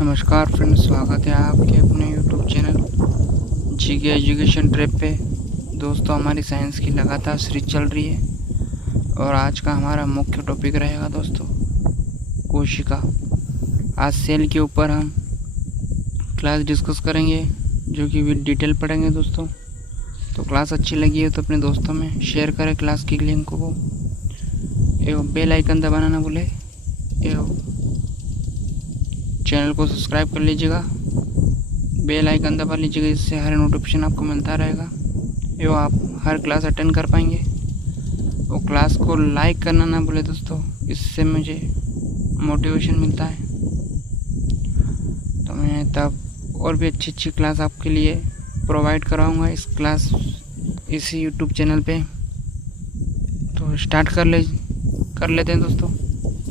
नमस्कार फ्रेंड्स, स्वागत है आपके अपने YouTube channel GK education trip पे। दोस्तों, हमारी साइंस की लगातार सीरीज चल रही है और आज का हमारा मुख्य टॉपिक रहेगा दोस्तों कोशिका। आज सेल के ऊपर हम क्लास डिस्कस करेंगे, जो कि विद डिटेल पढ़ेंगे दोस्तों। तो क्लास अच्छी लगी हो तो अपने दोस्तों में शेयर करें क्लास की लिंक को, एवं बेल आइकन दबाना ना भूलें, एवं चैनल को सब्सक्राइब कर लीजिएगा, बेल आइकन दबा लीजिएगा, इससे हर नोटिफिकेशन आपको मिलता रहेगा एवं आप हर क्लास अटेंड कर पाएंगे। और क्लास को लाइक करना ना भूलें दोस्तों, इससे मुझे मोटिवेशन मिलता है, तो मैं तब और भी अच्छी क्लास आपके लिए प्रोवाइड कराऊंगा इसी यूट्यूब चैनल पे। तो स्टार्ट कर लेते हैं दोस्तों।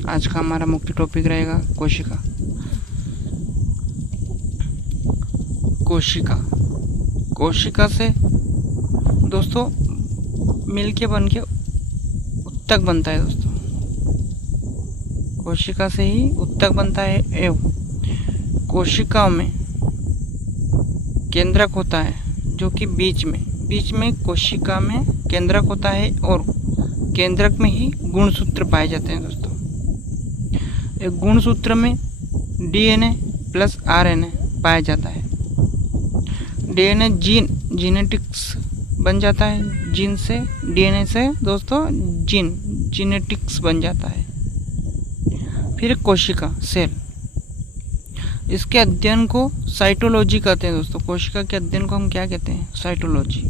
आज का हमारा मुख्य टॉपिक रहेगा कोशिका। कोशिका से दोस्तों मिलके बन के उत्तक बनता है दोस्तों। कोशिका से ही उत्तक बनता है एवं कोशिकाओं में केंद्रक होता है, जो कि बीच में कोशिका में केंद्रक होता है और केंद्रक में ही गुणसूत्र पाए जाते हैं दोस्तों। एक गुणसूत्र में डीएनए प्लस आरएनए पाया जाता है। डीएनए जीनेटिक्स बन जाता है, जीन से डीएनए से दोस्तों जीनेटिक्स बन जाता है। फिर कोशिका सेल, इसके अध्ययन को साइटोलॉजी कहते हैं दोस्तों। कोशिका के अध्ययन को हम क्या कहते हैं? साइटोलॉजी।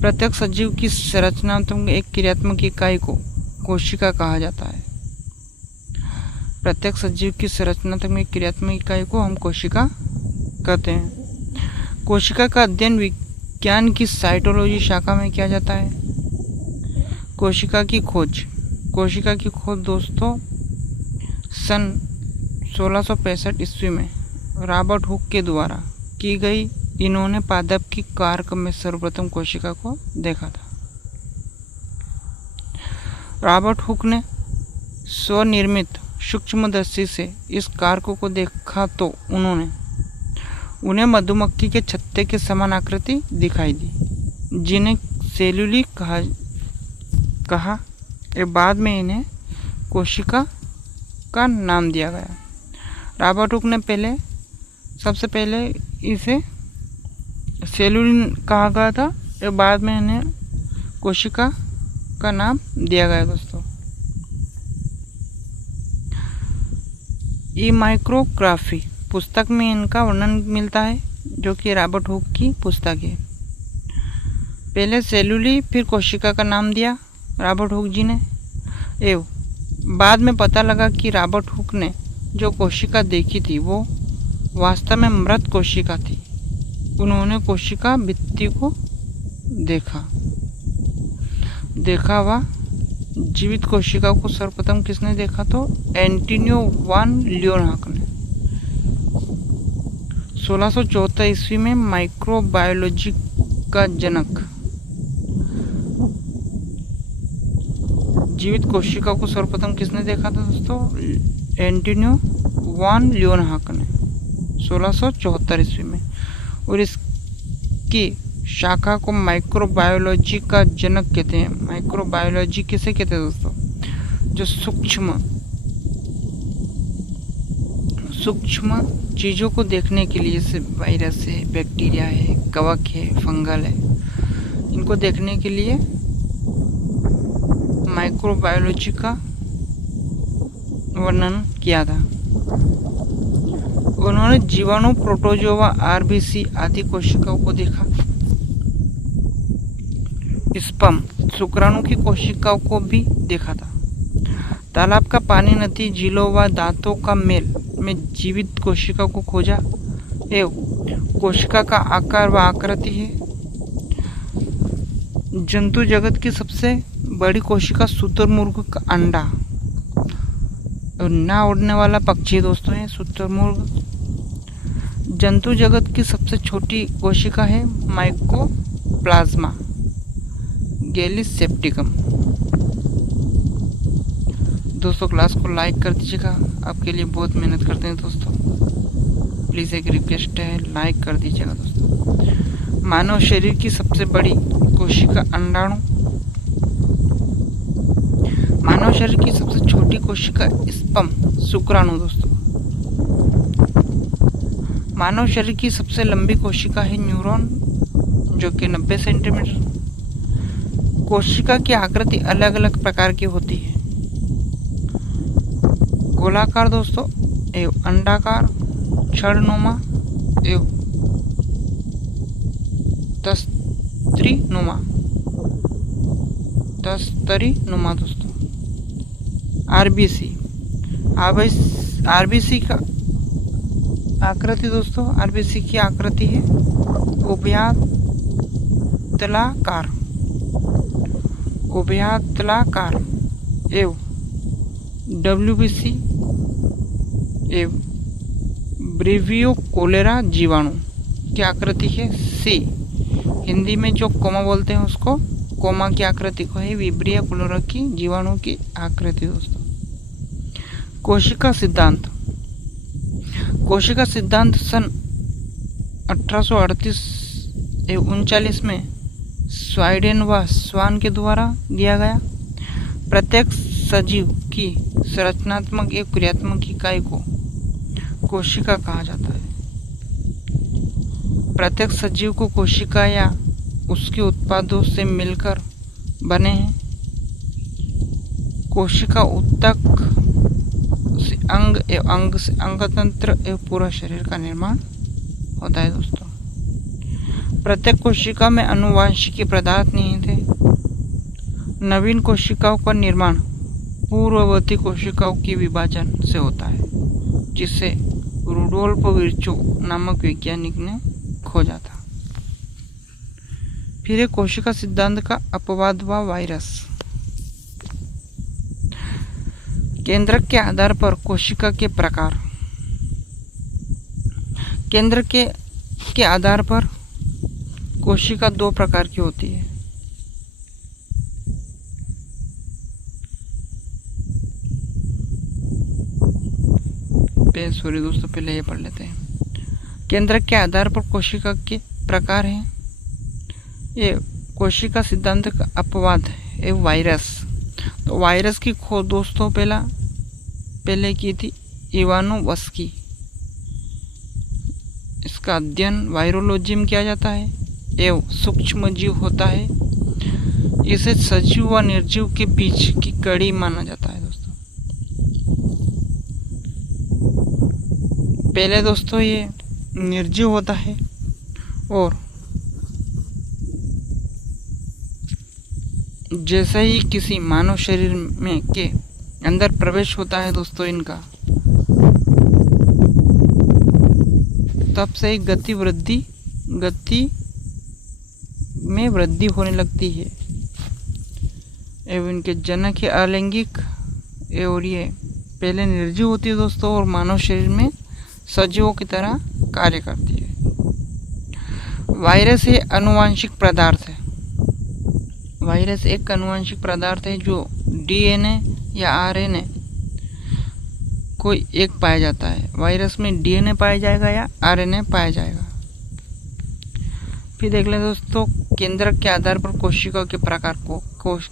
प्रत्येक सजीव की संरचनात्मक एक क्रियात्मक इकाई को कोशिका कहा जाता है। प्रत्येक सजीव की संरचनात्मक क्रियात्मक इकाई को हम कोशिका कहते हैं। कोशिका का अध्ययन विज्ञान की साइटोलॉजी शाखा में किया जाता है। कोशिका की खोज दोस्तों सन 1665 ईस्वी में रॉबर्ट हुक के द्वारा की गई। इन्होंने पादप की कारक में सर्वप्रथम कोशिका को देखा था। रॉबर्ट हुक ने स्वनिर्मित सूक्ष्मदर्शी से इस कारकों को देखा तो उन्हें मधुमक्खी के छत्ते के समान आकृति दिखाई दी, जिन्हें सेल्यूली कहा। बाद में इन्हें कोशिका का नाम दिया गया। रॉबर्ट हुक ने सबसे पहले इसे सेल्यूलिन कहा गया था, बाद में इन्हें कोशिका का नाम दिया गया दोस्तों। ई माइक्रोग्राफी पुस्तक में इनका वर्णन मिलता है, जो कि रॉबर्ट हुक की पुस्तक है। पहले सेल्यूली फिर कोशिका का नाम दिया रॉबर्ट हुक जी ने। बाद में पता लगा कि रॉबर्ट हुक ने जो कोशिका देखी थी वो वास्तव में मृत कोशिका थी। उन्होंने कोशिका भित्ति को देखा हुआ जीवित कोशिका को सर्वप्रथम किसने देखा? तो एंटोनियो वान लियोनहार्क ने 1674 ईस्वी में माइक्रोबायोलॉजी का जनक। जीवित कोशिका को सर्वप्रथम किसने देखा था दोस्तों? एंटोनियो वान लियोनहार्क ने 1674 ईस्वी में। और इसकी शाखा को माइक्रोबायोलॉजी का जनक कहते हैं। माइक्रोबायोलॉजी किसे कहते हैं दोस्तों? जो सूक्ष्म चीज़ों को देखने के लिए, जैसे वायरस है, बैक्टीरिया है, कवक है, फंगल है, इनको देखने के लिए माइक्रोबायोलॉजी का वर्णन किया था। उन्होंने जीवाणु, प्रोटोजोआ, आरबीसी आदि कोशिकाओं को देखा। स्पर्म शुक्राणु की कोशिकाओं को भी देखा था। तालाब का पानी, नदी, झीलों व दांतों का मेल में जीवित कोशिका को खोजा। कोशिका का आकार व आकृति है। जंतु जगत की सबसे बड़ी कोशिका शुतुरमुर्ग का अंडा, और ना उड़ने वाला पक्षी दोस्तों है शुतुरमुर्ग। जंतु जगत की सबसे छोटी कोशिका है माइकोप्लाज्मा गैलीसेप्टिकम। दोस्तों क्लास को लाइक कर दीजिएगा, आपके लिए बहुत मेहनत करते हैं दोस्तों। प्लीज़ एक रिक्वेस्ट है, लाइक कर दीजिएगा दोस्तों। मानव शरीर की सबसे बड़ी कोशिका अंडाणु, मानव शरीर की सबसे छोटी कोशिका स्पर्म शुक्राणु दोस्तों। मानव शरीर की सबसे लंबी कोशिका है न्यूरॉन, जो कि 90 सेंटीमीटर। कोशिका की आकृति अलग अलग प्रकार की होती है, गोलाकार दोस्तों एवं अंडाकार, छड़नुमा एवं तस्तरी नुमा दोस्तों। आरबीसी का आकृति दोस्तों, आरबीसी की आकृति है उभयतलाकार एवं डब्ल्यूबीसी एवं ब्रेवियो कोलेरा जीवाणु की आकृति है सी। हिंदी में जो कोमा बोलते हैं उसको कोमा की आकृति को है विब्रिया कोलेरा की जीवाणु की आकृति दोस्तों। कोशिका सिद्धांत सन 1838 एवं 39 में स्वीडन व स्वान के द्वारा दिया गया। प्रत्येक सजीव की संरचनात्मक एवं क्रियात्मक इकाई को कोशिका कहा जाता है। प्रत्येक सजीव को कोशिका या उसके उत्पादों से मिलकर बने हैं। कोशिका ऊतक से अंग एवं अंग से अंगतंत्र एवं पूरा शरीर का निर्माण होता है दोस्तों। प्रत्येक कोशिका में आनुवंशिक पदार्थ निहित है। नवीन कोशिकाओं का निर्माण पूर्ववर्ती कोशिकाओं के विभाजन से होता है, जिसे रुडोल्फ विर्चो नामक वैज्ञानिक ने खोजा था। फिर कोशिका सिद्धांत का अपवाद व वायरस। केंद्रक के आधार पर कोशिका के प्रकार। केंद्र के आधार पर कोशिका दो प्रकार की होती है। सॉरी दोस्तों, पहले ये पढ़ लेते हैं। केंद्रक के आधार पर कोशिका के प्रकार हैं। ये कोशिका सिद्धांत का अपवाद है वायरस। तो वायरस की खोज दोस्तों पहले की थी इवानोवस्की। इसका अध्ययन वायरोलॉजी में किया जाता है एवं सूक्ष्म जीव होता है। इसे सजीव व निर्जीव के बीच की कड़ी माना जाता है दोस्तों। पहले दोस्तों ये निर्जीव होता है और जैसे ही किसी मानव शरीर में के अंदर प्रवेश होता है दोस्तों इनका, तब से गति में वृद्धि होने लगती है एवं इनके जनक है अलैंगिक। और ये पहले निर्जीव होती है दोस्तों और मानव शरीर में सजीवों की तरह कार्य करती है। वायरस ये आनुवंशिक पदार्थ है। वायरस एक आनुवंशिक पदार्थ है जो डीएनए या आरएनए कोई एक पाया जाता है। वायरस में डीएनए पाया जाएगा या आरएनए पाया जाएगा। फिर देख लें दोस्तों, केंद्रक के आधार पर कोशिका के प्रकार को।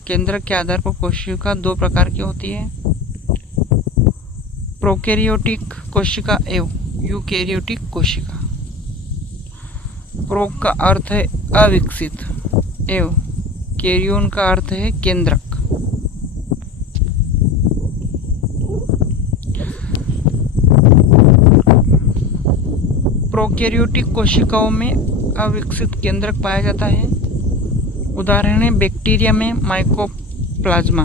केंद्रक के आधार पर कोशिका दो प्रकार की होती है, प्रोकैरियोटिक कोशिका एवं यूकैरियोटिक कोशिका। प्रो का अर्थ है अविकसित एवं कैरियोन का अर्थ है केंद्रक। प्रोकैरियोटिक कोशिकाओं में अविकसित केंद्रक पाया जाता है। उदाहरण है बैक्टीरिया में माइकोप्लाज्मा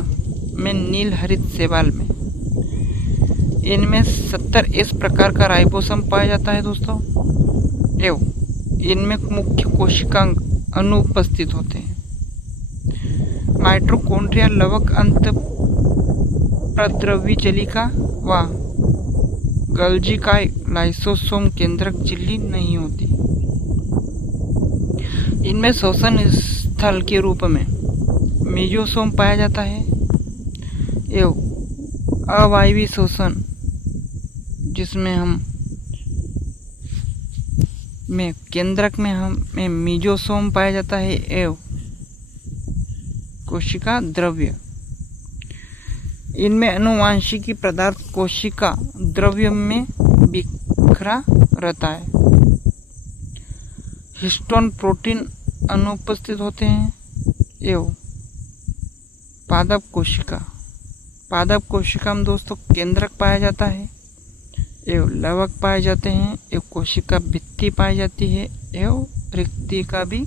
में नील हरित शैवाल में। इनमें 70 इस प्रकार का राइबोसोम पाया जाता है दोस्तों एवं इनमें मुख्य कोशिकांग अनुपस्थित होते हैं। माइटोकॉन्ड्रिया लवक अंत प्रद्रवी जलिका व गल्जी काय लाइसोसोम केंद्रक झिल्ली नहीं होती। इनमें श्वसन स्थल के रूप में मेजोसोम पाया जाता है एवं अवायवीय शोषण जिसमें हम में केंद्रक में हमें मीजोसोम पाया जाता है एवं कोशिका द्रव्य। इनमें आनुवांशिकी पदार्थ कोशिका द्रव्य में बिखरा रहता है। हिस्टोन प्रोटीन अनुपस्थित होते हैं एवं पादप कोशिका में दोस्तों केंद्रक पाया जाता है एवं लवक पाए जाते हैं एवं कोशिका भित्ति पाई जाती है एवं रिक्तिका भी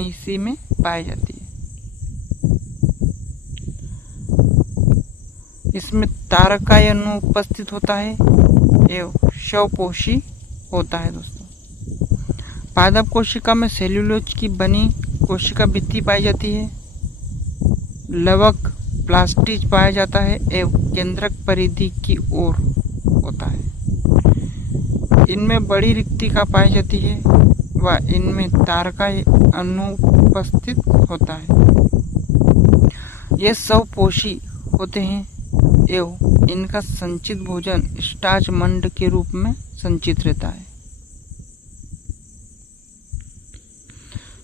इसी में पाई जाती है। इसमें तारकाय अनुपस्थित होता है एवं शवपोशी होता है दोस्तों। पादप कोशिका में सेल्यूलोज की बनी कोशिका भित्ति पाई जाती है। लवक प्लास्टिज पाया जाता है एवं केंद्रक परिधि की ओर होता है। इनमें बड़ी रिक्तिका पाई जाती है व इनमें तारकाय अनुपस्थित होता है। ये स्वपोषी होते हैं एवं इनका संचित भोजन स्टार्च मंड के रूप में संचित रहता है।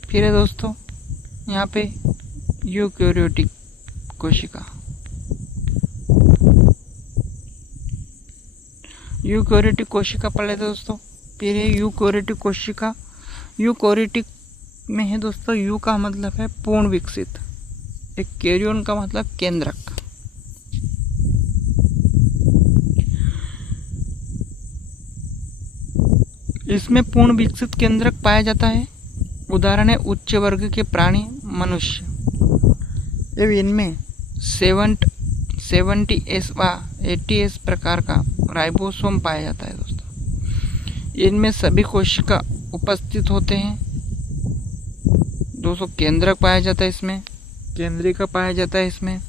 फिर है दोस्तों यहाँ पे यूकैरियोटिक कोशिका। यूकैरियोटिक कोशिका पढ़ लेते दोस्तों। फिर है यूकैरियोटिक कोशिका। यूकैरियोटिक में है दोस्तों, यू का मतलब है पूर्ण विकसित, एक कैरियन का मतलब केंद्रक। इसमें पूर्ण विकसित केंद्रक पाया जाता है। उदाहरण है उच्च वर्ग के प्राणी मनुष्य एवं इनमें 70S व 80S प्रकार का राइबोसोम पाया जाता है दोस्तों। इनमें सभी कोशिका उपस्थित होते हैं। दोस्तों केंद्रक पाया जाता है, इसमें केंद्रिका पाया जाता है इसमें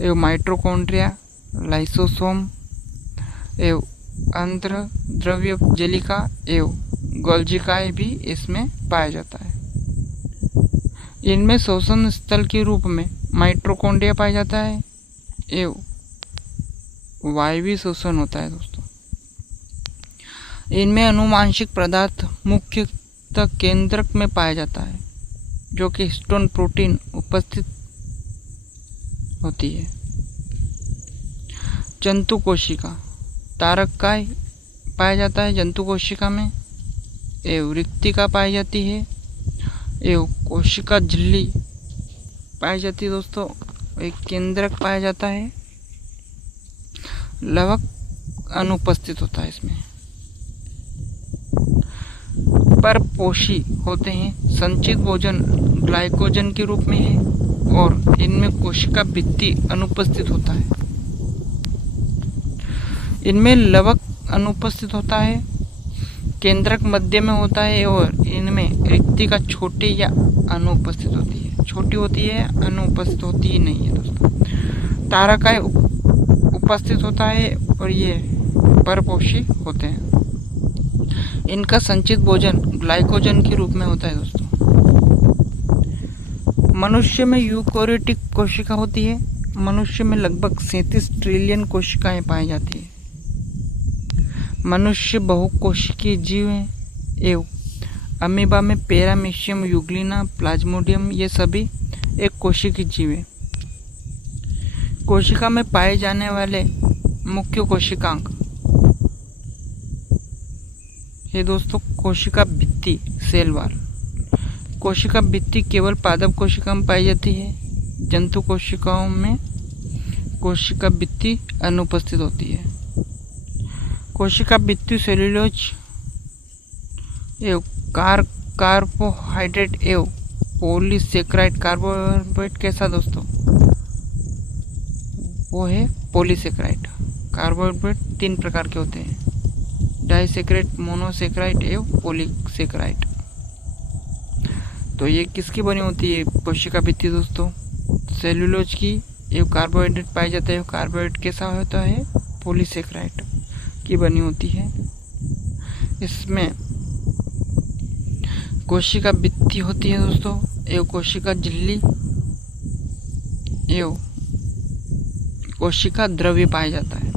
एवं माइटोकॉन्ड्रिया, लाइसोसोम एवं अंतर द्रव्य जलिका एवं गोल्जिकाएं भी इसमें पाया जाता है। इनमें शोषण स्थल के रूप में माइटोकॉन्ड्रिया पाया जाता है एवं वायवीय शोषण होता है दोस्तों। इनमें अनुवांशिक पदार्थ मुख्यतः केंद्रक में पाया जाता है जो कि हिस्टोन प्रोटीन उपस्थित होती है। जंतु कोशिका, तारकाय पाया जाता है जंतु कोशिका में एवं रिक्तिका पाई जाती है एवं कोशिका झिल्ली पाई जाती है दोस्तों। एक केंद्रक पाया जाता है। लवक अनुपस्थित होता है इसमें। परपोषी होते हैं। संचित भोजन ग्लाइकोजन के रूप में है और इनमें कोशिका भित्ति अनुपस्थित होता है। इनमें लवक अनुपस्थित होता है। केंद्रक मध्य में होता है और इनमें रिक्तिका छोटी या अनुपस्थित होती है। छोटी होती है, अनुपस्थित होती ही नहीं है दोस्तों। तारकाय उपस्थित होता है और ये परपोषी होते हैं। इनका संचित भोजन ग्लाइकोजन के रूप में होता है दोस्तों। मनुष्य में यूकैरियोटिक कोशिका होती है। मनुष्य में लगभग 37 ट्रिलियन कोशिकाएं पाई जाती है। मनुष्य बहुकोशिकीय जीव है एवं अमीबा में पैरामीशियम, यूग्लिना, प्लाज्मोडियम ये सभी एक कोशिकीय जीव है। कोशिका में पाए जाने वाले मुख्य कोशिकांग ये दोस्तों कोशिका भित्ति, सेल वॉल। कोशिका भित्ति केवल पादप कोशिका में पाई जाती है। जंतु कोशिकाओं में कोशिका भित्ति अनुपस्थित होती है। कोशिका भित्ति सेल्यूलोज एवं कार्बोहाइड्रेट एवं पॉलीसेकेराइड। कार्बोहाइड्रेट कैसा दोस्तों? वो है पॉलीसेकेराइड। कार्बोहाइड्रेट 3 प्रकार के होते हैं, डाइसेकेराइड, मोनोसेकेराइड एवं पॉलीसेकेराइड। तो ये किसकी बनी होती है कोशिका भित्ति दोस्तों? सेल्यूलोज की एवं कार्बोहाइड्रेट पाई जाता है। कार्बोहाइड्रेट कैसा होता है? पॉलीसेकेराइड की बनी होती है। इसमें कोशिका भित्ति होती है दोस्तों एवं कोशिका झिल्ली एवं कोशिका द्रव्य पाया जाता है।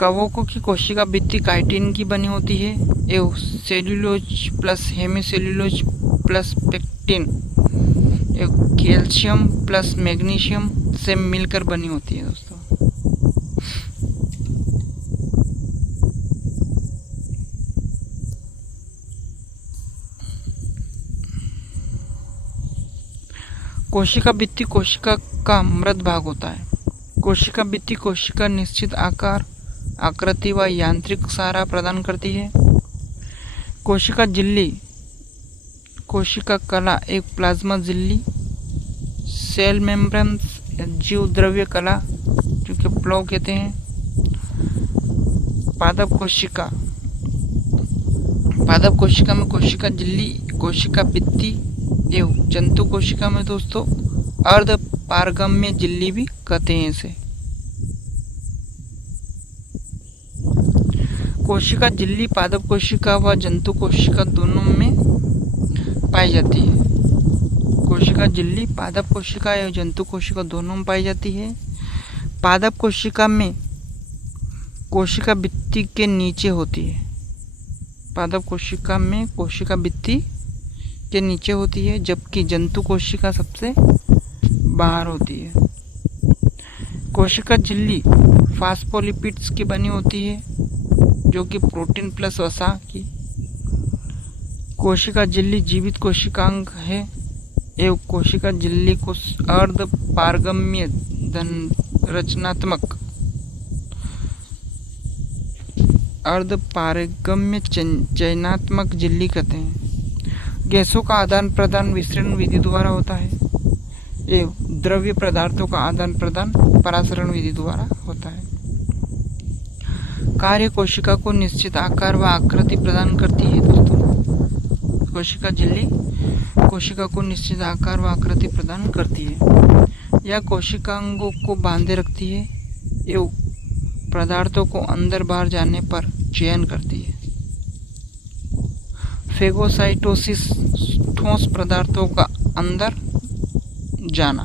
कवकों की कोशिका भित्ति काइटिन की बनी होती है एवं cellulose plus hemicellulose plus pectin एवं कैल्शियम प्लस मैग्नीशियम से मिलकर बनी होती है दोस्तों। कोशिका भित्ति कोशिका का मृत भाग होता है। कोशिका भित्ति कोशिका निश्चित आकार, आकृति व यांत्रिक सहारा प्रदान करती है। कोशिका झिल्ली कोशिका कला एक प्लाज्मा झिल्ली, सेल मेम्ब्रेन्स जीव द्रव्य कला जो कि प्लो कहते हैं। पादप कोशिका में कोशिका झिल्ली, कोशिका भित्ति एवं जंतु कोशिका में दोस्तों अर्ध पारगम्य झिल्ली भी कहते हैं इसे। कोशिका झिल्ली पादप कोशिका व जंतु कोशिका दोनों में पाई जाती है। कोशिका झिल्ली पादप कोशिका एवं जंतु कोशिका दोनों में पाई जाती है। पादप कोशिका में कोशिका भित्ति के नीचे होती है। पादप कोशिका में कोशिका भित्ति के नीचे होती है, जबकि जंतु कोशिका सबसे बाहर होती है। कोशिका झिल्ली फास्फोलिपिड्स की बनी होती है, जो कि प्रोटीन प्लस वसा की। कोशिका झिल्ली जीवित कोशिकांग है एवं कोशिका झिल्ली को अर्ध पारगम्य चयनात्मक झिल्ली कहते हैं। गैसों का आदान प्रदान विसरण विधि द्वारा होता है एवं द्रव्य पदार्थों का आदान प्रदान परासरण विधि द्वारा होता है। कार्य कोशिका को निश्चित आकार व आकृति प्रदान करती है दोस्तों। कोशिका झिल्ली कोशिका को निश्चित आकार व आकृति प्रदान करती है। यह कोशिकांगों को बांधे रखती है एवं पदार्थों को अंदर बाहर जाने पर चयन करती है। फेगोसाइटोसिस ठोस पदार्थों का अंदर जाना।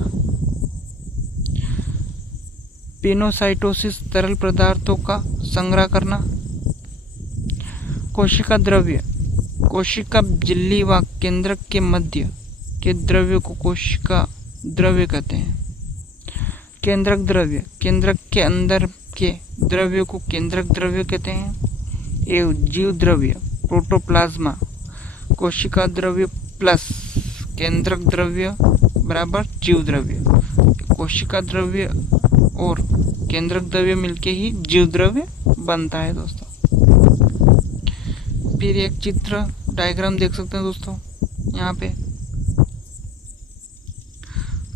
पिनोसाइटोसिस तरल पदार्थों का संग्रह करना। कोशिका द्रव्य कोशिका झिल्ली व केंद्रक के मध्य के द्रव्य को कोशिका द्रव्य कहते हैं। केंद्रक द्रव्य केंद्रक के अंदर के द्रव्य को केंद्रक द्रव्य कहते हैं। एवं जीव द्रव्य प्रोटोप्लाज्मा कोशिका द्रव्य प्लस केंद्रक द्रव्य बराबर जीव द्रव्य। कोशिका द्रव्य और केंद्रक द्रव्य मिलके ही जीव द्रव्य बनता है दोस्तों। फिर एक चित्र डायग्राम देख सकते हैं दोस्तों। यहाँ पे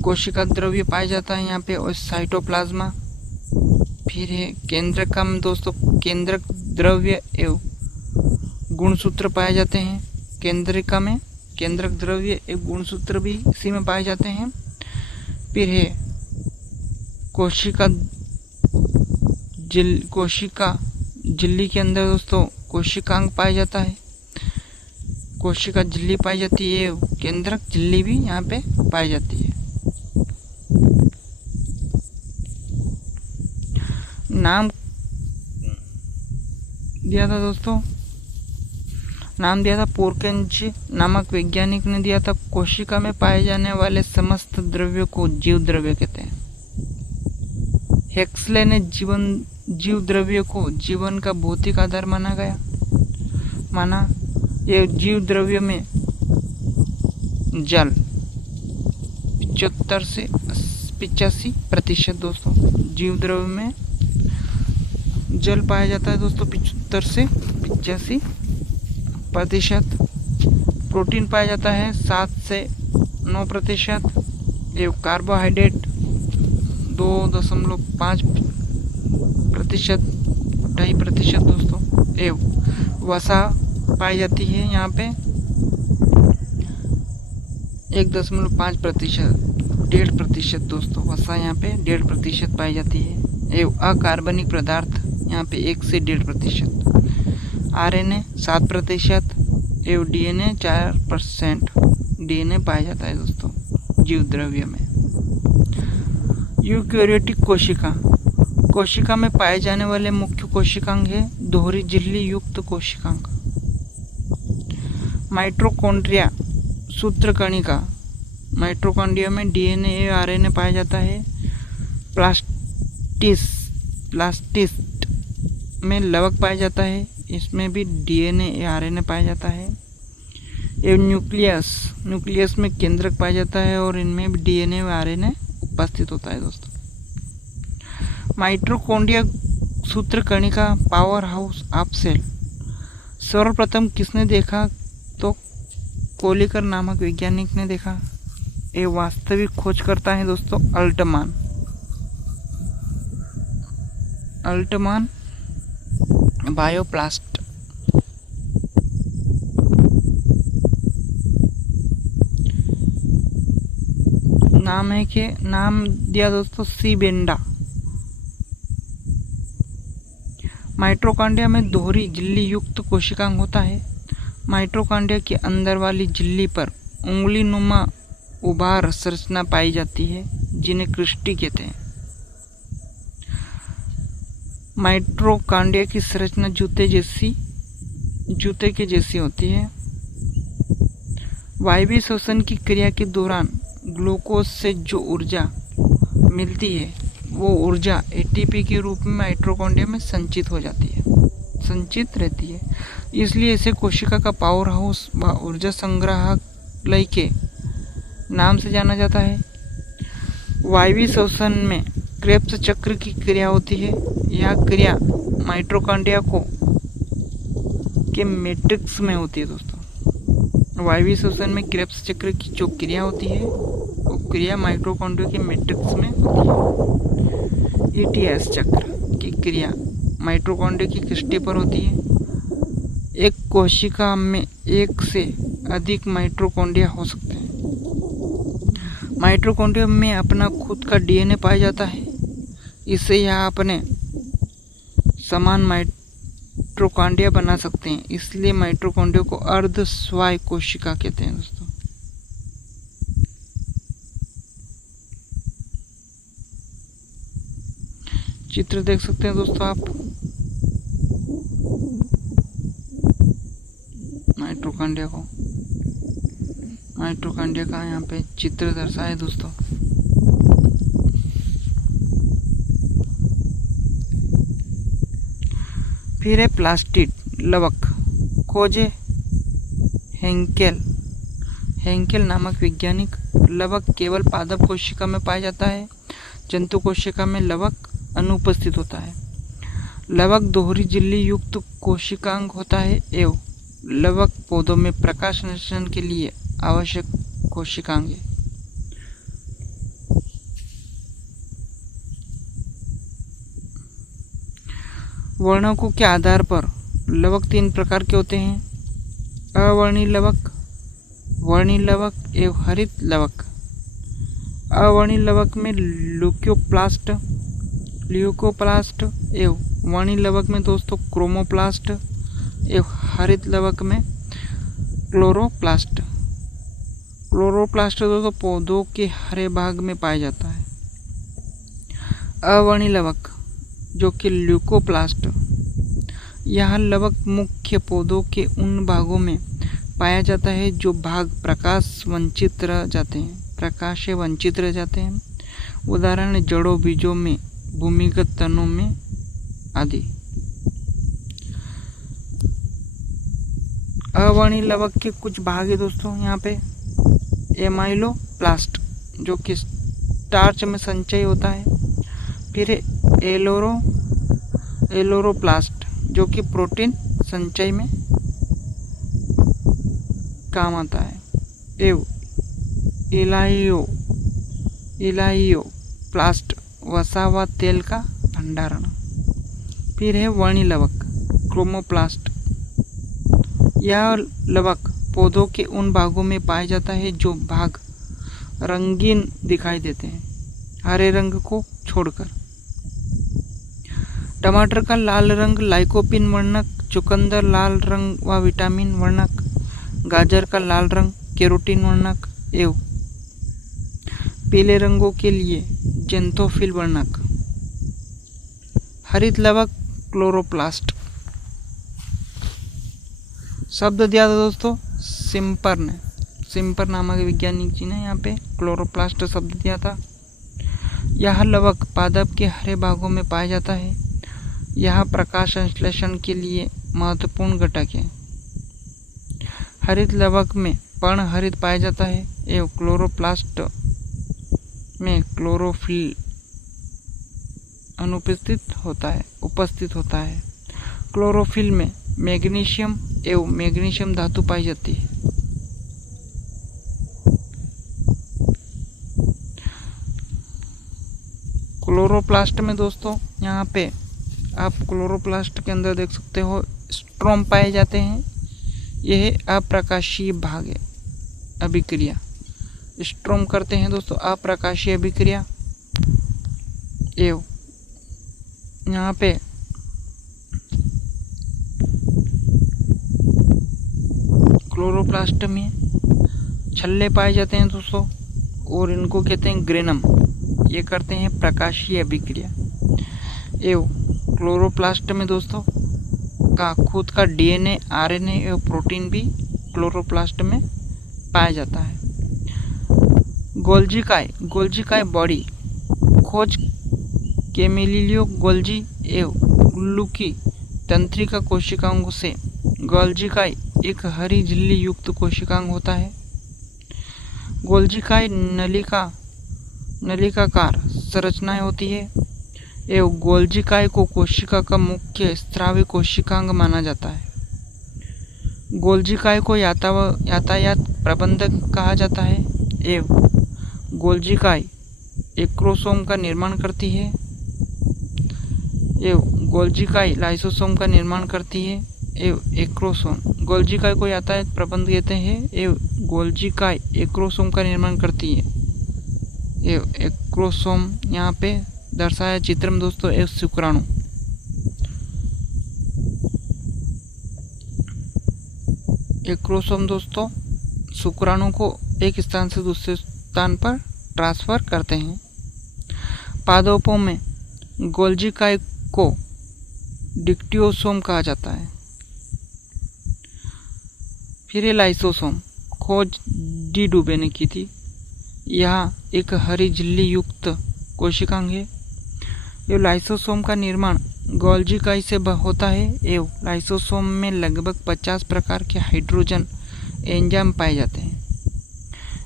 कोशिका द्रव्य पाया जाता है यहाँ पे और साइटोप्लाज्मा। फिर है केंद्रक में दोस्तों केंद्रक द्रव्य एवं गुणसूत्र पाए जाते हैं। केंद्रिका में केंद्रक द्रव्य एक गुणसूत्र भी इसी में पाए जाते हैं। फिर है कोशिका झिल्ली के अंदर दोस्तों कोशिकांग पाया जाता है। कोशिका झिल्ली पाई जाती है, केंद्रक झिल्ली भी यहाँ पे पाई जाती है। नाम दिया था दोस्तों, नाम दिया था पोर्केंज नामक वैज्ञानिक ने दिया था। कोशिका में पाए जाने वाले समस्त द्रव्यों को जीव द्रव्य कहते हैं। हेक्सले ने जीव द्रव्य को जीवन का भौतिक आधार माना। ये जीव द्रव्य में जल 75 से 85% दोस्तों, जीव द्रव्य में जल पाया जाता है दोस्तों 75 से 85%। प्रोटीन पाया जाता है 7 से 9%। एवं कार्बोहाइड्रेट 2.5% 2.5% दोस्तों। एवं वसा पाई जाती है यहाँ पे 1.5%, 1.5% दोस्तों। वसा यहाँ पे 1.5% पाई जाती है। एवं अकार्बनिक पदार्थ यहाँ पे 1 से 1.5%। RNA 7% एवं DNA 4% DNA पाया जाता है दोस्तों जीव द्रव्य में। यूकैरियोटिक कोशिका, कोशिका में पाए जाने वाले मुख्य कोशिकांग है दोहरी झिल्ली युक्त कोशिकांग। माइटोकॉन्ड्रिया, सूत्रकणिका, माइटोकॉन्ड्रिया में डीएनए आरएनए पाया जाता है। प्लास्टिस्ट में लवक पाया जाता है, इसमें भी डीएनए आरएनए पाया जाता है। एवं न्यूक्लियस में केंद्रक पाया जाता है और इनमें भी डीएनए व आरएनए उपस्थित होता है दोस्तों। माइटोकॉन्ड्रिया सूत्रकणिका पावर हाउस ऑफ सेल सर्वप्रथम किसने देखा? तो कोलिकर नामक वैज्ञानिक ने देखा। ये वास्तविक खोज करता है दोस्तों अल्टमान बायोप्लास्ट। नाम दिया दोस्तों सीबेंडा। माइटोकॉन्ड्रिया में दोहरी झिल्ली युक्त कोशिकांग होता है। माइटोकॉन्ड्रिया के अंदर वाली झिल्ली पर उंगली नुमा उभार संरचना पाई जाती है जिन्हें क्रिस्टी कहते हैं। माइटोकॉन्ड्रिया की संरचना जूते के जैसी होती है। वायवीय श्वसन की क्रिया के दौरान ग्लूकोज से जो ऊर्जा मिलती है वो ऊर्जा एटीपी के रूप में माइटोकॉन्ड्रिया में संचित रहती है। इसलिए इसे कोशिका का पावर हाउस व ऊर्जा संग्रहालय के नाम से जाना जाता है। वायवीय श्वसन में क्रेब्स चक्र की क्रिया होती है। यह क्रिया माइटोकॉन्ड्रिया के मैट्रिक्स में होती है दोस्तों। वायवीय श्वसन में क्रेब्स चक्र की जो क्रिया होती है वो क्रिया माइटोकॉन्ड्रिया के मैट्रिक्स में होती है। ईटीएस चक्र की क्रिया माइटोकॉन्ड्रिया की क्रिस्टी पर होती है। एक कोशिका में एक से अधिक माइटोकॉन्ड्रिया हो सकते हैं। माइटोकॉन्ड्रिया में अपना खुद का डीएनए पाया जाता है। इससे यह अपने समान माइटोकॉन्ड्रिया बना सकते हैं। इसलिए माइटोकॉन्ड्रिया को अर्धस्वाय कोशिका कहते हैं दोस्तों। चित्र देख सकते हैं दोस्तों आप माइटोकॉन्ड्रिया का यहाँ पे चित्र दर्शाया है दोस्तों। फिर है प्लास्टिड लवक, खोजे हेंकेल नामक वैज्ञानिक। लवक केवल पादप कोशिका में पाया जाता है, जंतु कोशिका में लवक अनुपस्थित होता है। लवक दोहरी झिल्ली युक्त कोशिकांग होता है एवं लवक पौधों में प्रकाश संश्लेषण के लिए आवश्यक कोशिकांग है। वर्णकों के आधार पर लवक 3 प्रकार के होते हैं: अवर्णीय लवक, वर्णीय लवक एवं हरित लवक। अवर्णीय लवक में ल्यूकोप्लास्ट एवं वर्णीय लवक में दोस्तों क्रोमोप्लास्ट एवं हरित लवक में क्लोरोप्लास्ट दोस्तों पौधों के हरे भाग में पाया जाता है। अवर्णीय लवक जो कि ल्यूकोप्लास्ट, यह लवक मुख्य पौधों के उन भागों में पाया जाता है जो भाग प्रकाश से वंचित रह जाते हैं। उदाहरण जड़ों, बीजों में, भूमिगत तनों में आदि। अवर्णीय लवक के कुछ भाग है दोस्तों यहाँ पे। एमाइलोप्लास्ट जो कि स्टार्च में संचय होता है। फिर एलोरोप्लास्ट जो कि प्रोटीन संचय में काम आता है। एवं इलाइयोप्लास्ट वसा व तेल का भंडारण। फिर है वर्णीय लवक क्रोमोप्लास्ट। यह लवक पौधों के उन भागों में पाया जाता है जो भाग रंगीन दिखाई देते हैं, हरे रंग को छोड़कर। टमाटर का लाल रंग लाइकोपिन वर्णक, चुकंदर लाल रंग व विटामिन वर्णक, गाजर का लाल रंग कैरोटीन वर्णक एवं पीले रंगों के लिए जेंथोफिल वर्णक। हरित लवक क्लोरोप्लास्ट। शब्द दिया था दोस्तों सिम्पर ने, सिम्पर नामक वैज्ञानिक जी ने यहाँ पे क्लोरोप्लास्ट शब्द दिया था। यह लवक पादप के हरे भागों में पाया जाता है। यह प्रकाश संश्लेषण के लिए महत्वपूर्ण घटक है। हरित लवक में पर्णहरित पाया जाता है एवं क्लोरोप्लास्ट में क्लोरोफिल उपस्थित होता है। क्लोरोफिल में मैग्नीशियम एवं मैग्नीशियम धातु पाई जाती है। क्लोरोप्लास्ट में दोस्तों यहाँ पे आप क्लोरोप्लास्ट के अंदर देख सकते हो स्ट्रोम पाए जाते हैं। यह अप्रकाशीय भाग है। अभिक्रिया स्ट्रोम करते हैं दोस्तों अप्रकाशीय अभिक्रिया। एवं यहाँ पे क्लोरोप्लास्ट में छल्ले पाए जाते हैं दोस्तों और इनको कहते हैं ग्रेनम। ये करते हैं प्रकाशीय अभिक्रिया। एवं क्लोरोप्लास्ट में दोस्तों का खुद का डीएनए, आरएनए एवं प्रोटीन भी क्लोरोप्लास्ट में पाया जाता है। गोल्जी बॉडी खोज कैमिलियो गोल्जी एवं ग्लूकी तंत्रिका कोशिकाओं से गोल्जिकाई एक हरी झिल्ली युक्त कोशिकांग होता है। गोल्जिकाई नलिकाकार संरचनाएं होती है एवं गोल्जिकाई को कोशिका का मुख्य स्रावी कोशिकांग माना जाता है। गोल्जिकाई को यातायात प्रबंधक कहा जाता है एवं गोल्जिकाई एक्रोसोम का निर्माण करती है एवं गोल्जिकाई लाइसोसोम का निर्माण करती है एवं एक्रोसोम। गोल्जिकाई को यातायात प्रबंध कहते हैं एवं गोल्जिकाई एक्रोसोम का निर्माण करती है एवं एक्रोसोम यहाँ पे दर्शाया चित्र में दोस्तों एवं शुक्राणु। एक्रोसोम दोस्तों शुक्राणु को एक स्थान से दूसरे स्थान पर ट्रांसफर करते हैं। पादपों में गोल्जिकाई को डिक्टियोसोम कहा जाता है। फिर ये लाइसोसोम खोज डी डुबे ने की थी। यह एक हरी झिल्ली युक्त कोशिकांग है। ये लाइसोसोम का निर्माण गोल्जिकाई से होता है एवं लाइसोसोम में लगभग 50 प्रकार के हाइड्रोजन एंजाइम पाए जाते हैं।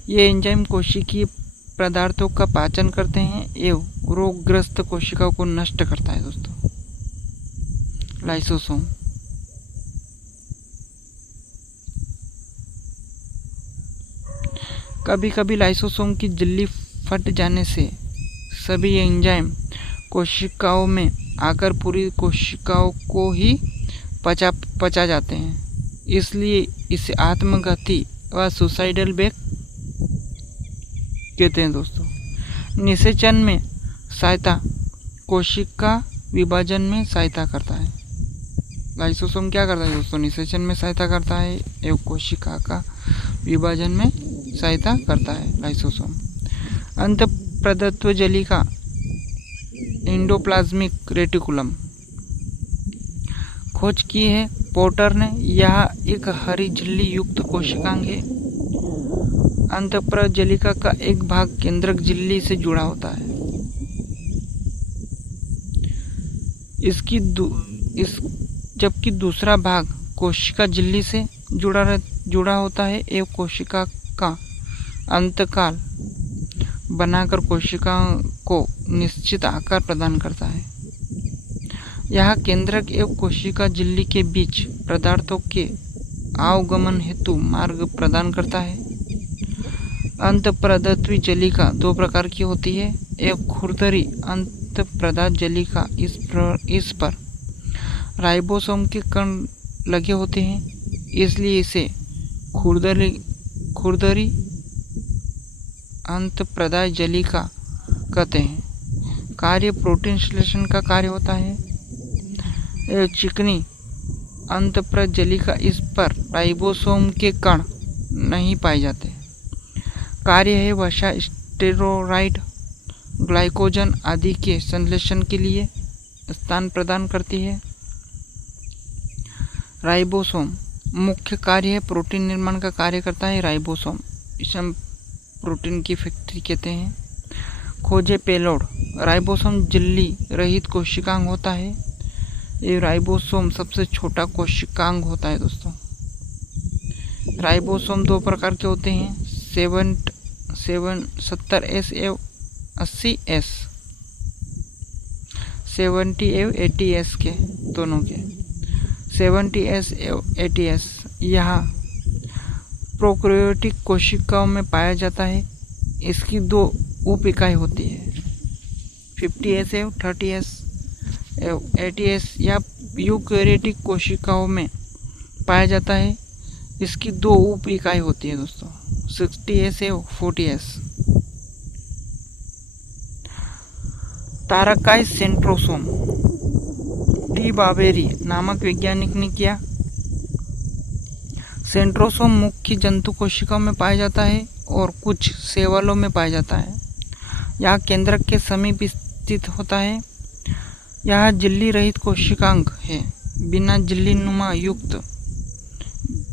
ये एंजाइम कोशिकीय पदार्थों का पाचन करते हैं एवं रोगग्रस्त कोशिकाओं को नष्ट करता है दोस्तों लाइसोसोम। कभी कभी लाइसोसोम की झिल्ली फट जाने से सभी एंजाइम कोशिकाओं में आकर पूरी कोशिकाओं को ही पचा जाते हैं। इसलिए इसे आत्मघाती व सुसाइडल वेग कहते हैं दोस्तों। निषेचन में सहायता कोशिका विभाजन में सहायता करता है। लाइसोसोम क्या करता है दोस्तों? निषेचन में सहायता करता है एवं कोशिका का विभाजन में सहायता करता है लाइसोसोम। अंतःप्रदत्व जलिका एंडोप्लाज्मिक रेटिकुलम खोज की है पोर्टर ने। यह एक हरी झिल्ली युक्त कोशिकांग है। अंतःप्रजलिका का एक भाग केंद्रक झिल्ली से जुड़ा होता है। जबकि दूसरा भाग कोशिका झिल्ली से जुड़ा होता है एवं कोशिका का अंतकाल बनाकर कोशिका को निश्चित आकार प्रदान करता है। यह केंद्रक एवं कोशिका झिल्ली के बीच पदार्थों के आवागमन हेतु मार्ग प्रदान करता है। अंतःप्रदत्वी जलिका दो प्रकार की होती है एवं खुरदरी अंतःप्रदा जलिका। इस पर राइबोसोम के कण लगे होते हैं, इसलिए इसे खुरदरी अंतःप्रदा जलिका कहते हैं। कार्य प्रोटीन संश्लेषण का कार्य होता है। चिकनी अंतःप्रजलिका, इस पर राइबोसोम के कण नहीं पाए जाते। कार्य है वसा स्टेरॉइड ग्लाइकोजन आदि के संश्लेषण के लिए स्थान प्रदान करती है। राइबोसोम मुख्य कार्य है, प्रोटीन निर्माण का कार्य करता है राइबोसोम, इसे हम प्रोटीन की फैक्ट्री कहते हैं। खोजे पेलोड, राइबोसोम झिल्ली रहित कोशिकांग होता है। ये राइबोसोम सबसे छोटा कोशिकांग होता है दोस्तों। राइबोसोम दो प्रकार के होते हैं, 70S एवं 80S, 70 एवं 80S के दोनों के। 70S एवं 80S यह प्रोकैरियोटिक कोशिकाओं में पाया जाता है। इसकी दो उप इकाई होती है, 50S एवं 30S एवं 80S या यूकैरियोटिक कोशिकाओं में पाया जाता है। इसकी दो उप इकाई होती है दोस्तों, 60S एवं 40S। तारकाई सेंट्रोसोम डी बावेरी नामक वैज्ञानिक ने किया। सेंट्रोसोम मुख्य जंतु कोशिकाओं में पाया जाता है और कुछ शैवालों में पाया जाता है। यह केंद्रक के समीप स्थित होता है। यह झिल्ली रहित कोशिकांग है, बिना झिल्ली नुमा युक्त।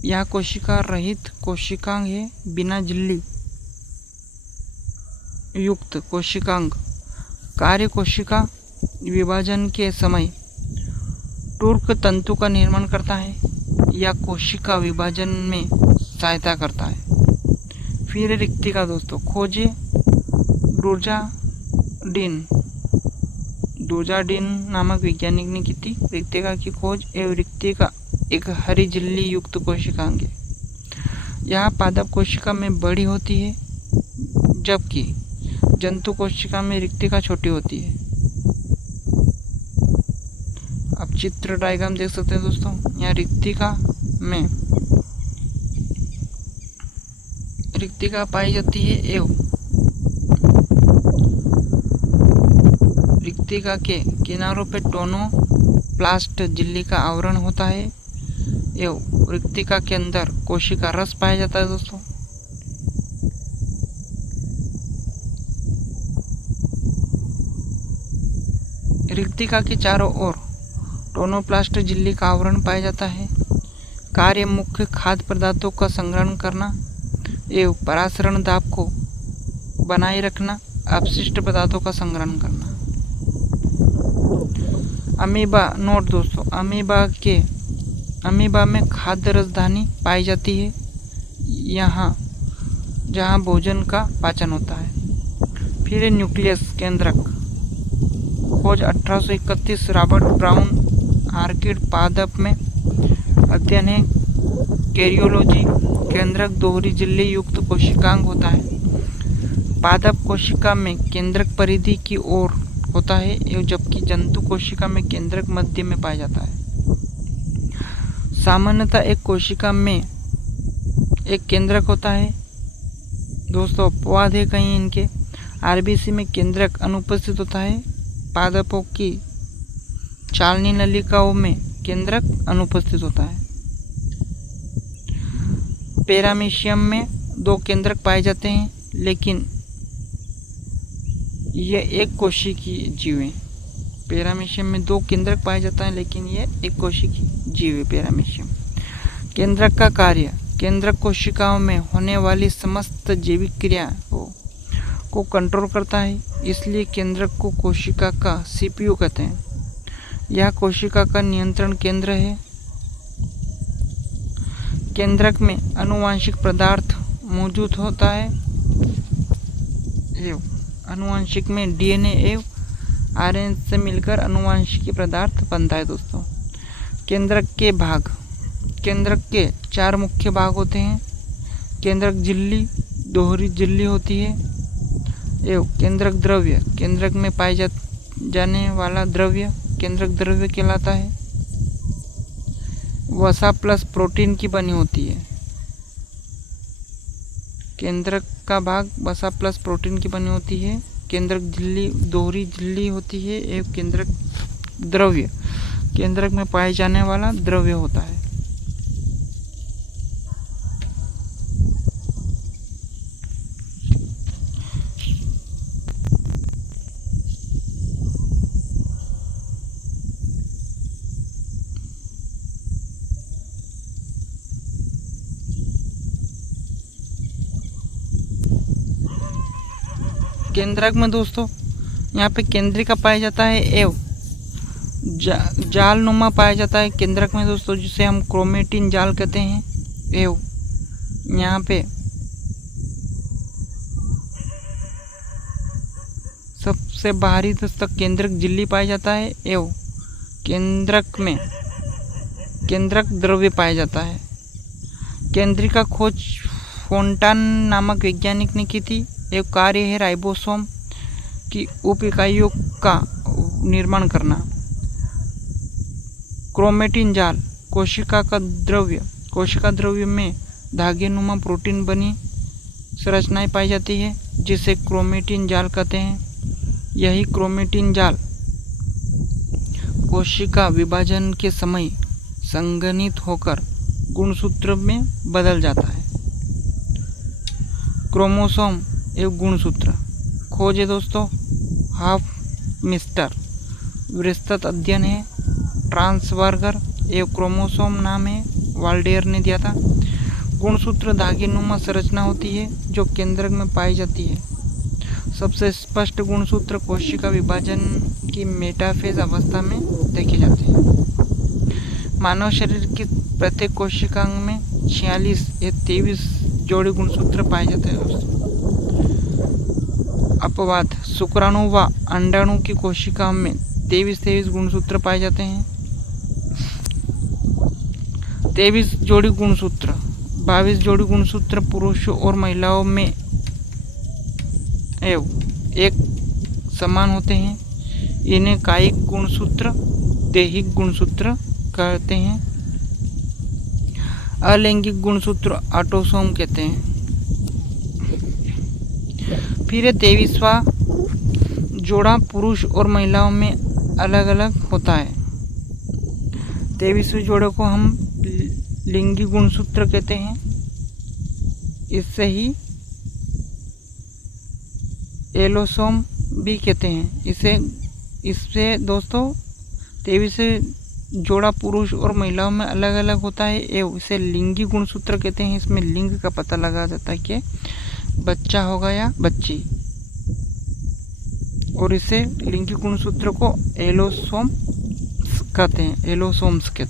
यह कोशिका रहित कोशिकांग है, बिना झिल्ली युक्त कोशिकांग। कार्य कोशिका विभाजन के समय टूर्क तंतु का निर्माण करता है या कोशिका विभाजन में सहायता करता है। फिर रिक्तिका दोस्तों, खोजे डोजाडिन नामक वैज्ञानिक ने की थी रिक्तिका की खोज। एवं रिक्तिका एक हरी झिल्ली युक्त कोशिकांग है। यह पादप कोशिका में बड़ी होती है, जबकि जंतु कोशिका में रिक्तिका छोटी होती है। आप चित्र डायग्राम देख सकते हैं दोस्तों। यहाँ रिक्तिका पाई जाती है एवं रिक्तिका के किनारों पे टोनोप्लास्ट झिल्ली का आवरण होता है एवं रिक्तिका के अंदर कोशिका रस पाया जाता है दोस्तों। रिक्तिका के चारों ओर टोनोप्लास्ट झिल्ली का आवरण पाया जाता है। कार्य मुख्य खाद्य पदार्थों का संग्रहण करना एवं परासरण दाब को बनाए रखना, अपशिष्ट पदार्थों का संग्रहण करना। अमीबा नोट दोस्तों, अमीबा में खाद्य राजधानी पाई जाती है, यहाँ जहाँ भोजन का पाचन होता है। फिर न्यूक्लियस केंद्रक, खोज 1831 रॉबर्ट ब्राउन आर्किड पादप में अध्ययन है। कैरियोलॉजी, केंद्रक दोहरी झिल्ली युक्त कोशिकांग होता है। पादप कोशिका में केंद्रक परिधि की ओर होता है एवं जबकि जंतु कोशिका में केंद्रक मध्य में पाया जाता है। सामान्यतः एक कोशिका में एक केंद्रक होता है दोस्तों, अपवाद है कहीं इनके। आरबीसी में केंद्रक अनुपस्थित होता है। पादपों की चालनी नलिकाओं में केंद्रक अनुपस्थित होता है। पैरामीशियम में दो केंद्रक पाए जाते हैं, लेकिन ये एक कोशिकी जीव है। पैरामीशियम में दो केंद्रक पाए जाता है, लेकिन ये एक कोशिकी जीव है पैरामीशियम। केंद्रक का कार्य, केंद्रक कोशिकाओं में होने वाली समस्त जैविक क्रियाओं को कंट्रोल करता है, इसलिए केंद्रक को कोशिका का सीपीयू कहते हैं। यह कोशिका का नियंत्रण केंद्र है। केंद्रक में आनुवंशिक पदार्थ मौजूद होता है। आनुवंशिक में डीएनए एवं आरएनए से मिलकर आनुवंशिक पदार्थ बनता है दोस्तों। केंद्रक के भाग, केंद्रक के चार मुख्य भाग होते हैं। केंद्रक झिल्ली दोहरी झिल्ली होती है एवं केंद्रक द्रव्य, केंद्रक में पाए जाने वाला द्रव्य केंद्रक द्रव्य कहलाता है। वसा प्लस प्रोटीन की बनी होती है। केंद्रक का भाग वसा प्लस प्रोटीन की बनी होती है। केंद्रक झिल्ली दोहरी झिल्ली होती है एवं केंद्रक द्रव्य केंद्रक में पाए जाने वाला द्रव्य होता है। केंद्रक में दोस्तों यहाँ पे केंद्रिका पाया जाता है एवं जालनुमा पाया जाता है केंद्रक में दोस्तों, जिसे हम क्रोमेटिन जाल कहते हैं। एवं यहाँ पे सबसे बाहरी दोस्तों केंद्रक झिल्ली पाया जाता है एवं केंद्रक में केंद्रक द्रव्य पाया जाता है। केंद्रिका खोज फोंटान नामक वैज्ञानिक ने की थी। एक कार्य है राइबोसोम की उप इकाइयों का निर्माण करना। क्रोमेटिन जाल कोशिका द्रव्य में धागेनुमा प्रोटीन बनी संरचनाएं पाई जाती है, जिसे क्रोमेटिन जाल कहते हैं। यही क्रोमेटिन जाल कोशिका विभाजन के समय संघनित होकर गुणसूत्र में बदल जाता है। क्रोमोसोम एवं गुणसूत्र खोज है दोस्तों हाफ मिस्टर विस्तृत अध्ययन है। ट्रांसवर्गर एवं क्रोमोसोम नाम है वाल्डेयर ने दिया था। गुणसूत्र धागेनुमा संरचना होती है जो केंद्रक में पाई जाती है। सबसे स्पष्ट गुणसूत्र कोशिका विभाजन की मेटाफेज अवस्था में देखे जाते हैं। मानव शरीर की प्रत्येक कोशिकांग में 46 या 23 जोड़ी गुणसूत्र पाए जाते हैं दोस्तों। अपवाद शुक्राणु व अंडाणु की कोशिका में 23 गुणसूत्र पाए जाते हैं। 23 जोड़ी गुणसूत्र 22 जोड़ी गुणसूत्र पुरुषों और महिलाओं में एक समान होते हैं। इन्हें कायिक गुणसूत्र दैहिक गुणसूत्र कहते हैं। अलैंगिक गुणसूत्र ऑटोसोम कहते हैं। फिर 23वां जोड़ा पुरुष और महिलाओं में अलग अलग होता है। 23वें जोड़े को हम लिंगी गुणसूत्र कहते हैं। इससे ही एलोसोम भी कहते हैं। इससे दोस्तों 23वें जोड़ा पुरुष और महिलाओं में अलग अलग होता है एवं इसे लिंगी गुणसूत्र कहते हैं। इसमें लिंग का पता लगा जाता है कि बच्चा होगा या बच्ची, और इसे लिंगी गुणसूत्र को एलोसोम्स कहते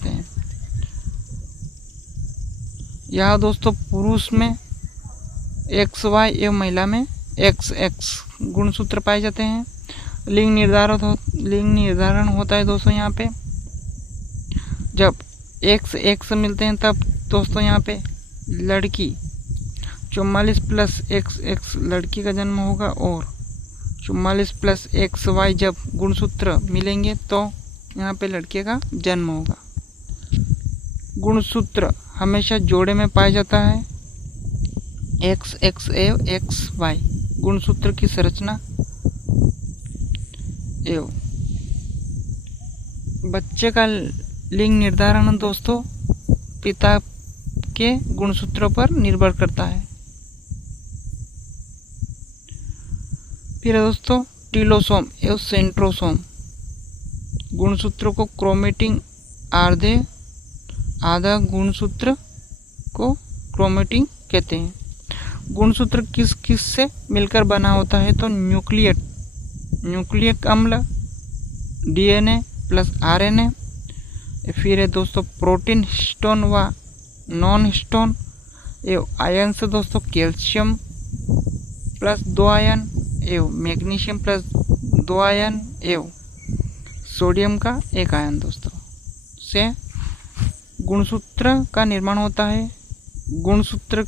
हैं। यहाँ दोस्तों पुरुष में XY एवं महिला में XX गुणसूत्र पाए जाते हैं। लिंग निर्धारण होता है दोस्तों। यहाँ पे जब XX मिलते हैं तब दोस्तों यहाँ पे लड़की 44 + XX लड़की का जन्म होगा, और 44 + XY जब गुणसूत्र मिलेंगे तो यहाँ पे लड़के का जन्म होगा। गुणसूत्र हमेशा जोड़े में पाया जाता है। XX एवं XY गुणसूत्र की संरचना एवं बच्चे का लिंग निर्धारण दोस्तों पिता के गुणसूत्रों पर निर्भर करता है। फिर दोस्तों टीलोसोम एवं सेंट्रोसोम गुणसूत्रों को क्रोमेटिन आधा गुणसूत्र को क्रोमेटिन कहते हैं। गुणसूत्र किस किस से मिलकर बना होता है तो न्यूक्लियक अम्ल DNA + RNA। फिर है दोस्तों प्रोटीन हिस्टोन व नॉन हिस्टोन एवं आयन से दोस्तों कैल्शियम +2 आयन एवं मैग्नीशियम +2 आयन एवं सोडियम का 1 आयन दोस्तों से गुणसूत्र का निर्माण होता है। गुणसूत्र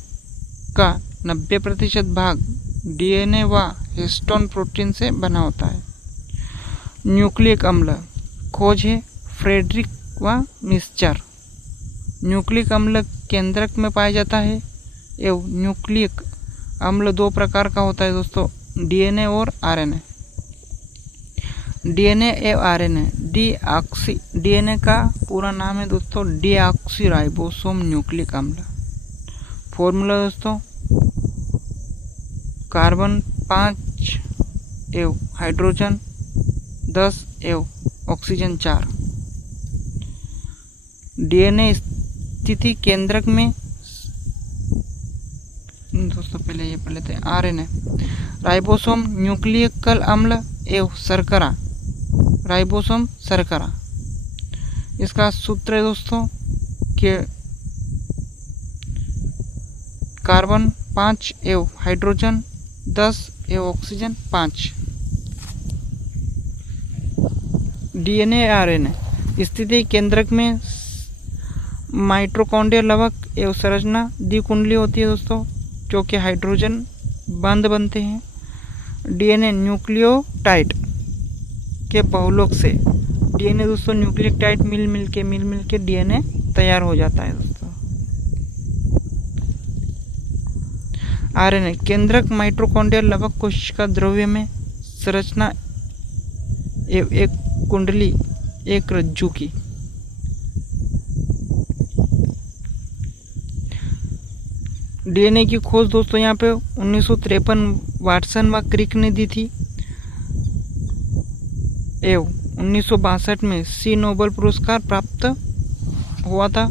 का 90% भाग DNA व हिस्टोन प्रोटीन से बना होता है। न्यूक्लिक अम्ल खोज है फ्रेडरिक व मिस्चर। न्यूक्लिक अम्ल केंद्रक में पाया जाता है एवं न्यूक्लिक अम्ल 2 प्रकार का होता है दोस्तों, DNA और RNA। DNA एवं RNA DNA का पूरा नाम है दोस्तों डीऑक्सी राइबोसोम न्यूक्लिक अम्ल। फॉर्मूला दोस्तों कार्बन 5 एवं हाइड्रोजन 10 एवं ऑक्सीजन 4। DNA स्थिति केंद्रक में दोस्तों पहले ये पढ़ लेते हैं। आरएनए राइबोसोम न्यूक्लियिकल अम्ल एवं शर्करा, राइबोसोम शर्करा। इसका सूत्र है दोस्तों कि कार्बन 5 एवं हाइड्रोजन 10 एवं ऑक्सीजन 5। डीएनए आरएनए स्थिति केंद्रक में माइटोकॉन्ड्रियल लवक एवं संरचना द्विकुंडली होती है दोस्तों, जो कि हाइड्रोजन बंध बनते हैं। डीएनए न्यूक्लियोटाइड के बहुलक से, डीएनए दोस्तों न्यूक्लियोटाइड मिल के डीएनए तैयार हो जाता है दोस्तों। आरएनए केंद्रक माइटोकॉन्ड्रियल लवक कोशिका द्रव्य में संरचना एवं एक कुंडली एक रज्जु की। डीएनए की खोज दोस्तों यहाँ पे 1953 वाटसन व क्रिक ने दी थी एवं 1962 में सी नोबेल पुरस्कार प्राप्त हुआ था।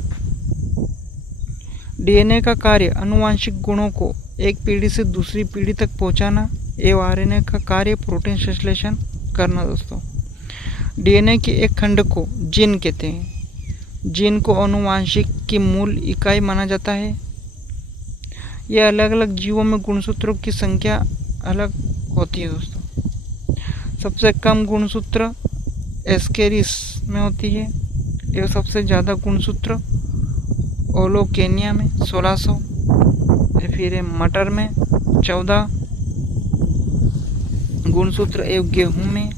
डीएनए का कार्य आनुवंशिक गुणों को एक पीढ़ी से दूसरी पीढ़ी तक पहुंचाना एवं आरएनए का कार्य प्रोटीन संश्लेषण करना दोस्तों। डीएनए के एक खंड को जीन कहते हैं। जीन को आनुवंशिक की मूल इकाई माना जाता है। यह अलग अलग जीवों में गुणसूत्रों की संख्या अलग होती है दोस्तों। सबसे कम गुणसूत्र एस्केरिस में होती है एवं सबसे ज़्यादा गुणसूत्र ओलोकेनिया में 1600, फिर मटर में 14 गुणसूत्र एवं गेहूं में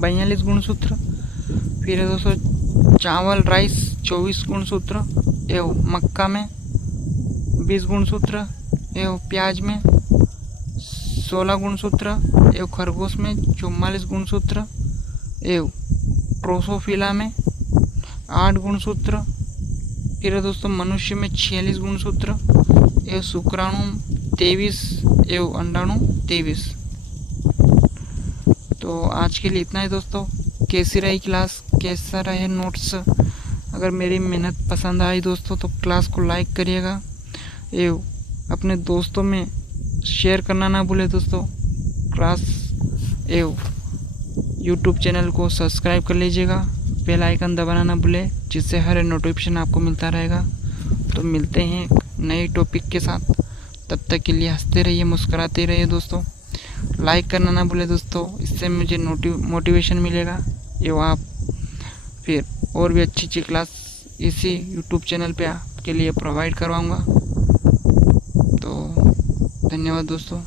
42 गुणसूत्र, फिर है दोस्तों चावल राइस 24 गुणसूत्र एवं मक्का में 20 गुणसूत्र एवं प्याज में 16 गुणसूत्र एवं खरगोश में 44 गुणसूत्र एवं ड्रोसोफिला में 8 गुणसूत्र, फिर है दोस्तों मनुष्य में 46 गुणसूत्र एवं शुक्राणु 23 एवं अंडाणु 23। तो आज के लिए इतना ही दोस्तों। कैसी रही क्लास, कैसा रहे नोट्स? अगर मेरी मेहनत पसंद आई दोस्तों तो क्लास को लाइक करिएगा एवं अपने दोस्तों में शेयर करना ना भूले दोस्तों। क्लास एवं यूट्यूब चैनल को सब्सक्राइब कर लीजिएगा, बेल आइकन दबाना ना भूले, जिससे हर नोटिफिकेशन आपको मिलता रहेगा। तो मिलते हैं नए टॉपिक के साथ, तब तक के लिए हंसते रहिए, मुस्कुराते रहिए दोस्तों। लाइक करना ना भूले दोस्तों, इससे मुझे मोटिवेशन मिलेगा एवं आप फिर और भी अच्छी क्लास इसी यूट्यूब चैनल पे आपके लिए प्रोवाइड करवाऊँगा। तो धन्यवाद दोस्तों।